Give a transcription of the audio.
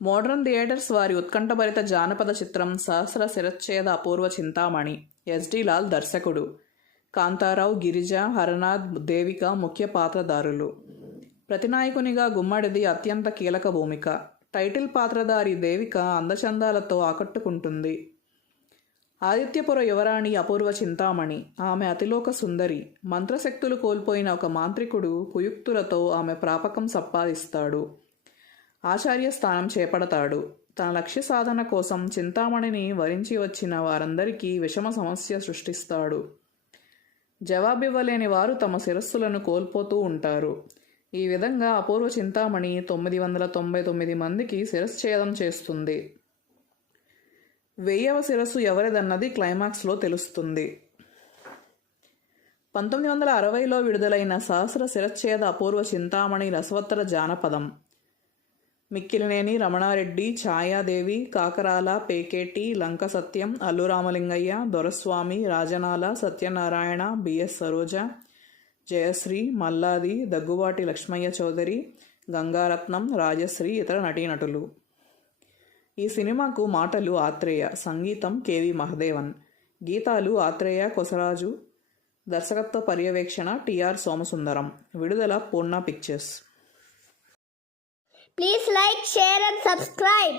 Modern theatres వారి ఉత్కంఠభరిత జానపద చిత్రం సహస్ర శిరచ్ఛేద అపూర్వ చింతామణి. ఎస్డి లాల్ దర్శకుడు. కాంతారావు, గిరిజ, హరనాథ్, దేవిక ముఖ్య పాత్రధారులు. ప్రతినాయకునిగా గుమ్మడిది అత్యంత కీలక భూమిక. టైటిల్ పాత్రధారి దేవిక అందచందాలతో ఆకట్టుకుంటుంది. ఆదిత్యపుర యువరాణి అపూర్వ చింతామణి. ఆమె అతిలోక సుందరి. మంత్రశక్తులు కోల్పోయిన ఒక మాంత్రికుడు కుయుక్తులతో ఆమె ప్రాపకం సంపాదిస్తాడు. ఆచార్య స్థానం చేపడతాడు. తన లక్ష్య సాధన కోసం చింతామణిని వరించి వచ్చిన వారందరికీ విషమ సమస్య సృష్టిస్తాడు. జవాబివ్వలేని వారు తమ శిరస్సులను కోల్పోతూ ఉంటారు. ఈ విధంగా అపూర్వ చింతామణి 999 మందికి శిరశ్ఛేదం చేస్తుంది. 1000వ శిరస్సు ఎవరిదన్నది క్లైమాక్స్లో తెలుస్తుంది. 1960లో విడుదలైన సహస్ర శిరచ్ఛేద అపూర్వ చింతామణి రసవత్తర జానపదం. మిక్కిలినేని రమణారెడ్డి, ఛాయాదేవి, కాకరాల, పేకేటి, లంక సత్యం, అల్లు రామలింగయ్య, దొరస్వామి, రాజనాల, సత్యనారాయణ, బిఎస్ సరోజ, జయశ్రీ, మల్లాది, దగ్గుబాటి లక్ష్మయ్య చౌదరి, గంగారత్నం, రాజశ్రీ ఇతర నటీనటులు. ఈ సినిమాకు మాటలు ఆత్రేయ, సంగీతం కెవి మహదేవన్, గీతాలు ఆత్రేయ కొసరాజు, దర్శకత్వ పర్యవేక్షణ టిఆర్ సోమసుందరం. విడుదల పూర్ణ pictures. Please like, share and subscribe.